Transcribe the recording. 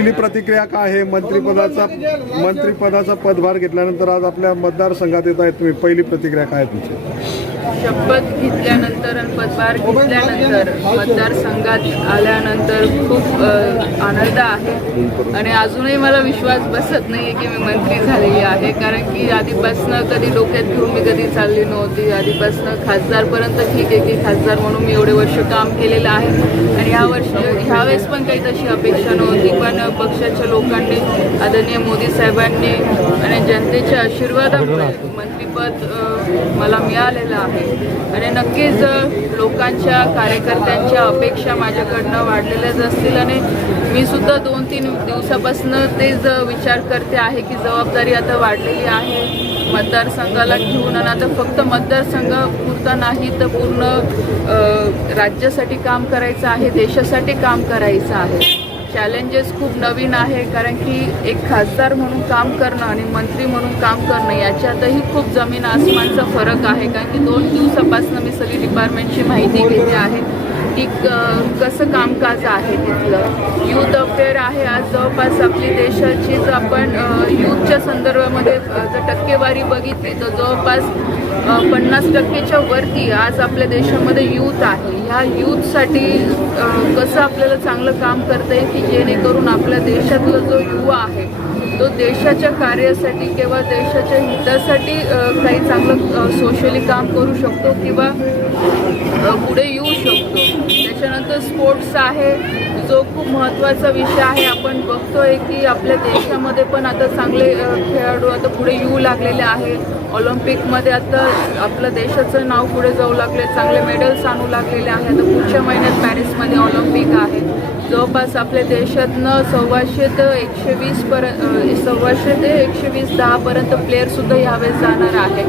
पहिली प्रतिक्रिया काय आहे मंत्रिपदाचा मंत्रिपदाचा पदभार घेतल्यानंतर आज आपल्या मतदारसंघात येत आहेत तुम्ही पहिली प्रतिक्रिया काय तुमची शपथ घेतल्यानंतर आणि पदभार घेतल्यानंतर मतदारसंघात आल्यानंतर खूप आनंद आहे आणि अजूनही मला विश्वास बसत नाही आहे की मी मंत्री झालेली आहे कारण की आधीपासनं कधी डोक्यात घेऊन मी कधी चालली नव्हती आधीपासनं खासदारपर्यंत ठीक आहे की खासदार म्हणून मी एवढे वर्ष काम केलेलं आहे आणि ह्या वर्ष ह्यावेळेस पण काही तशी अपेक्षा नव्हती पण पक्षाच्या लोकांनी आदरणीय मोदी साहेबांनी आणि जनतेच्या आशीर्वादामुळे मंत्रीपद मला मिळालेलं आहे आणि नक्कीच लोकांच्या कार्यकर्त्यांच्या अपेक्षा माझ्याकडनं वाढलेल्याच असतील आणि मी सुद्धा दोन तीन दिवसापासून तेच विचार करते आहे की जबाबदारी आता वाढलेली आहे मतदारसंघाला घेऊन आणि आता फक्त मतदारसंघ पुरता नाही तर पूर्ण राज्यासाठी काम करायचं आहे देशासाठी काम करायचं आहे चॅलेंजेस खूप नवीन आहे कारण की एक खासदार म्हणून काम करणं आणि मंत्री म्हणून काम करणं याच्यातही खूप जमीन आसमानचा फरक आहे कारण की दोन दिवसापासून मी सगळी डिपार्टमेंटची माहिती घेते आहे की कसं कामकाज आहे तिथलं आहे आज जवळपास आपली देशाची जर आपण यूथच्या संदर्भामध्ये जर टक्केवारी बघितली तर जवळपास पन्नास टक्केच्या वरती आज आपल्या देशामध्ये यूथ आहे ह्या यूथसाठी कसं आपल्याला चांगलं काम करता येईल की जेणेकरून आपल्या देशातला जो युवा आहे तो देशाच्या कार्यासाठी किंवा देशाच्या हितासाठी काही चांगलं सोशली काम करू शकतो किंवा पुढे येऊ शकतो त्याच्यानंतर स्पोर्ट्स आहे जो खूप महत्त्वाचा विषय आहे आपण बघतोय की आपल्या देशामध्ये पण आता चांगले खेळाडू आता पुढे येऊ लागलेले आहे ऑलिम्पिकमध्ये आता आपल्या देशाचं नाव पुढे जाऊ लागले चांगले मेडल्स आणू लागलेले आहे आता पुढच्या महिन्यात पॅरिसमध्ये ऑलिम्पिक आहे जवळपास आपल्या देशातनं सव्वाशे ते एकशे वीसपर्यंत सव्वाशे ते एकशे वीस दहापर्यंत प्लेअरसुद्धा यावेळेस जाणार आहे